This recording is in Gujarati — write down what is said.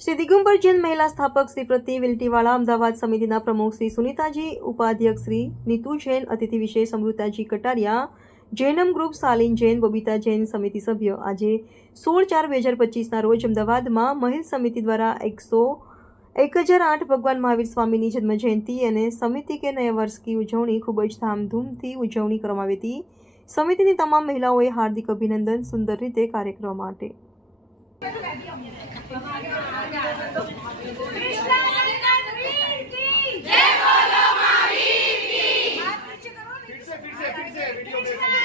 શ્રી દિગંબર જૈન મહિલા સ્થાપક શ્રી પ્રતિ વિલટીવાળા અમદાવાદ સમિતિના પ્રમુખ શ્રી સુનિતાજી, ઉપાધ્યક્ષ શ્રી નીતુ જૈન, અતિથિ વિશેષ અમૃતાજી કટારિયા, જૈનમ ગ્રુપ સાલિન જૈન, બબીતા જૈન સમિતિ સભ્ય. આજે સોળ ચાર બે હજાર પચીસના રોજ અમદાવાદમાં મહિલ સમિતિ દ્વારા એકસો એક હજાર આઠ ભગવાન મહાવીર સ્વામીની જન્મ જયંતિ અને સમિતિ કે નયા વર્ષની ઉજવણી ખૂબ જ ધામધૂમથી ઉજવણી કરવામાં આવી હતી. સમિતિની તમામ મહિલાઓએ હાર્દિક અભિનંદન, સુંદર રીતે કાર્યક્રમ માટે. Thank you.